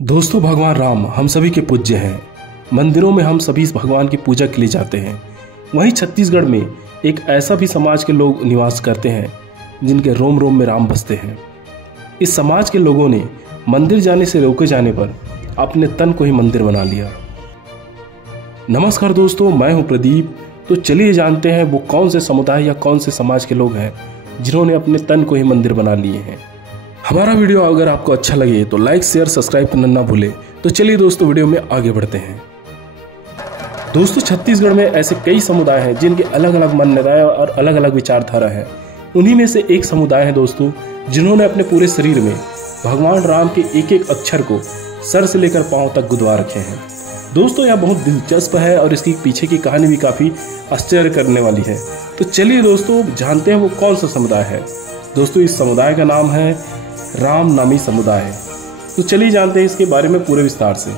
दोस्तों, भगवान राम हम सभी के पूज्य हैं। मंदिरों में हम सभी इस भगवान की पूजा के लिए जाते हैं। वहीं छत्तीसगढ़ में एक ऐसा भी समाज के लोग निवास करते हैं जिनके रोम रोम में राम बसते हैं। इस समाज के लोगों ने मंदिर जाने से रोके जाने पर अपने तन को ही मंदिर बना लिया। नमस्कार दोस्तों, मैं हूं प्रदीप। तो चलिए जानते हैं वो कौन से समुदाय या कौन से समाज के लोग हैं जिन्होंने अपने तन को ही मंदिर बना लिए हैं। हमारा वीडियो अगर आपको अच्छा लगे तो लाइक शेयर सब्सक्राइब करना ना भूलें। तो चलिए दोस्तों, वीडियो में आगे बढ़ते हैं। दोस्तों, छत्तीसगढ़ में ऐसे कई समुदाय हैं जिनके अलग अलग मान्यताएं और अलग अलग विचारधारा है। उन्हीं में से एक समुदाय है दोस्तों जिन्होंने अपने पूरे शरीर में भगवान राम के एक एक अक्षर को सर से लेकर पांव तक गुदवा रखे हैं। दोस्तों, यह बहुत दिलचस्प है और इसकी पीछे की कहानी भी काफ़ी आश्चर्य करने वाली है। तो चलिए दोस्तों, जानते हैं वो कौन सा समुदाय है। दोस्तों, इस समुदाय का नाम है राम नामी समुदाय। तो चलिए जानते हैं इसके बारे में पूरे विस्तार से।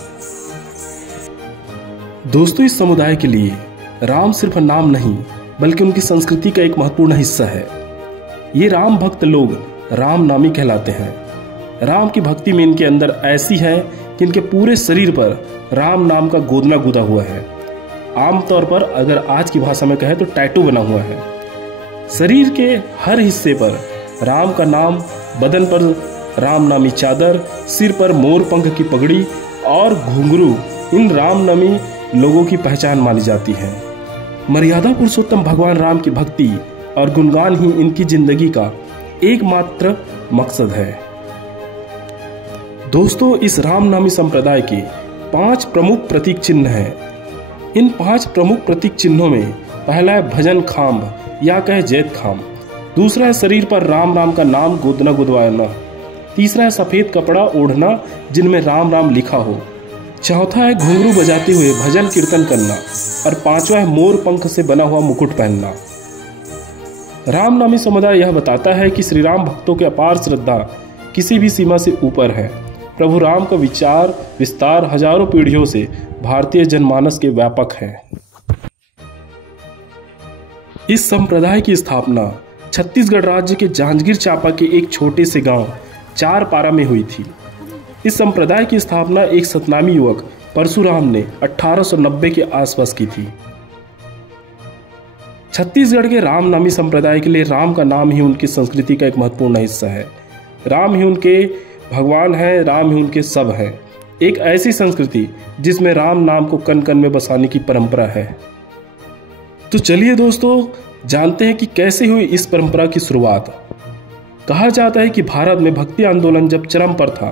दोस्तों, इस समुदाय के लिए राम सिर्फ नाम नहीं बल्कि उनकी संस्कृति का एक महत्वपूर्ण हिस्सा है। ये राम भक्त लोग राम नामी कहलाते हैं। राम की भक्ति में इनके अंदर ऐसी है कि इनके पूरे शरीर पर राम नाम का गोदना गुदा हुआ है। आमतौर पर अगर आज की भाषा में कहें तो टैटू बना हुआ है। शरीर के हर हिस्से पर राम का नाम, बदन पर राम नामी चादर, सिर पर मोर पंख की पगड़ी और घुंघरू इन राम नामी लोगों की पहचान मानी जाती है। मर्यादा पुरुषोत्तम भगवान राम की भक्ति और गुणगान ही इनकी जिंदगी का एकमात्र मकसद है। दोस्तों, इस राम नामी संप्रदाय के 5 प्रमुख प्रतीक चिन्ह हैं। इन 5 प्रमुख प्रतीक चिन्हों में पहला है भजन खांब या कहे जैत खांब। दूसरा है शरीर पर राम राम का नाम गोदना गुदवाना। तीसरा है सफेद कपड़ा ओढ़ना जिनमें राम राम लिखा हो। चौथा है घुंघरू बजाते हुए भजन कीर्तन करना। और पांचवा है मोर पंख से बना हुआ मुकुट पहनना। राम नामी समुदाय यह बताता है कि श्री राम भक्तों के अपार श्रद्धा किसी भी सीमा से ऊपर है। प्रभु राम का विचार विस्तार हजारों पीढ़ियों से भारतीय जनमानस के व्यापक है। इस संप्रदाय की स्थापना छत्तीसगढ़ राज्य के जांजगीर चांपा के एक छोटे से गांव चारपारा में हुई थी। इस संप्रदाय की स्थापना एक सतनामी युवक परशुराम ने 1890 के आसपास की थी। छत्तीसगढ़ के राम नामी संप्रदाय के लिए राम का नाम ही उनकी संस्कृति का एक महत्वपूर्ण हिस्सा है। राम ही उनके भगवान है, राम ही उनके सब है। एक ऐसी संस्कृति जिसमें राम नाम को कण कण में बसाने की परंपरा है। तो चलिए दोस्तों, जानते हैं कि कैसे हुई इस परंपरा की शुरुआत। कहा जाता है कि भारत में भक्ति आंदोलन जब चरम पर था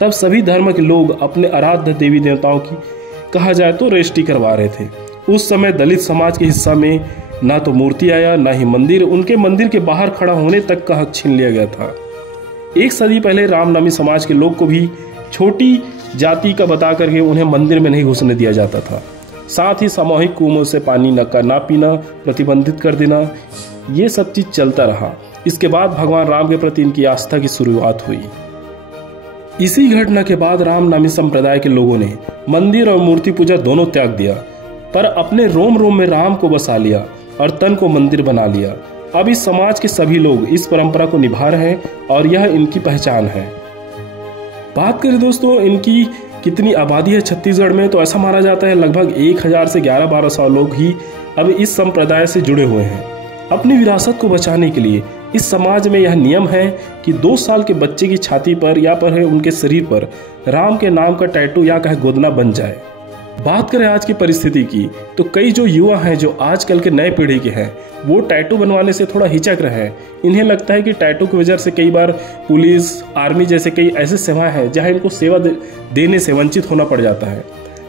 तब सभी धर्म के लोग अपने आराध्य देवी देवताओं की कहा जाए तो रजिस्ट्री करवा रहे थे। उस समय दलित समाज के हिस्सा में ना तो मूर्ति आया ना ही मंदिर, उनके मंदिर के बाहर खड़ा होने तक का हक छीन लिया गया था। एक सदी पहले रामनामी समाज के लोग को भी छोटी जाति का बता करके उन्हें मंदिर में नहीं घुसने दिया जाता था। साथ ही सामूहिक कुओं से पानी ना पीना प्रतिबंधित कर देना, ये सब चीज चलता रहा। इसके बाद भगवान राम के प्रति इनकी आस्था की शुरुआत हुई। इसी घटना के बाद राम नामी संप्रदाय के लोगों ने मंदिर और मूर्ति पूजा दोनों त्याग दिया, पर अपने रोम रोम में राम को बसा लिया और तन को मंदिर बना लिया। अब इस समाज के सभी लोग इस परंपरा को निभा रहे हैं और यह इनकी पहचान है। बात करें दोस्तों इनकी कितनी आबादी है छत्तीसगढ़ में, तो ऐसा माना जाता है लगभग 1000 से 1100-1200 लोग ही अब इस संप्रदाय से जुड़े हुए हैं। अपनी विरासत को बचाने के लिए इस समाज में यह नियम है कि 2 साल के बच्चे की छाती पर या पर है उनके शरीर पर राम के नाम का टैटू या कहे गोदना बन जाए। बात करें आज की परिस्थिति की, तो कई जो युवा हैं जो आजकल के नए पीढ़ी के हैं वो टैटू बनवाने से थोड़ा हिचक रहे हैं। इन्हें लगता है कि टैटू की वजह से कई बार पुलिस, आर्मी जैसे कई ऐसे सेवाएं हैं जहां इनको सेवा देने से वंचित होना पड़ जाता है।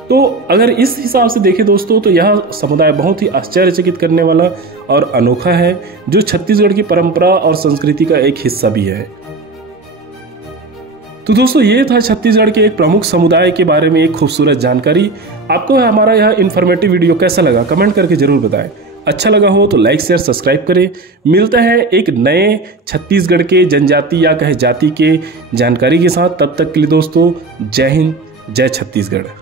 तो अगर इस हिसाब से देखें दोस्तों, तो यह समुदाय बहुत ही आश्चर्यचकित करने वाला और अनोखा है, जो छत्तीसगढ़ की परंपरा और संस्कृति का एक हिस्सा भी है। तो दोस्तों, ये था छत्तीसगढ़ के एक प्रमुख समुदाय के बारे में एक खूबसूरत जानकारी। आपको हमारा यह इन्फॉर्मेटिव वीडियो कैसा लगा कमेंट करके जरूर बताएं। अच्छा लगा हो तो लाइक शेयर सब्सक्राइब करें। मिलते हैं एक नए छत्तीसगढ़ के जनजाति या कहे जाति के जानकारी के साथ। तब तक के लिए दोस्तों, जय हिंद, जय छत्तीसगढ़।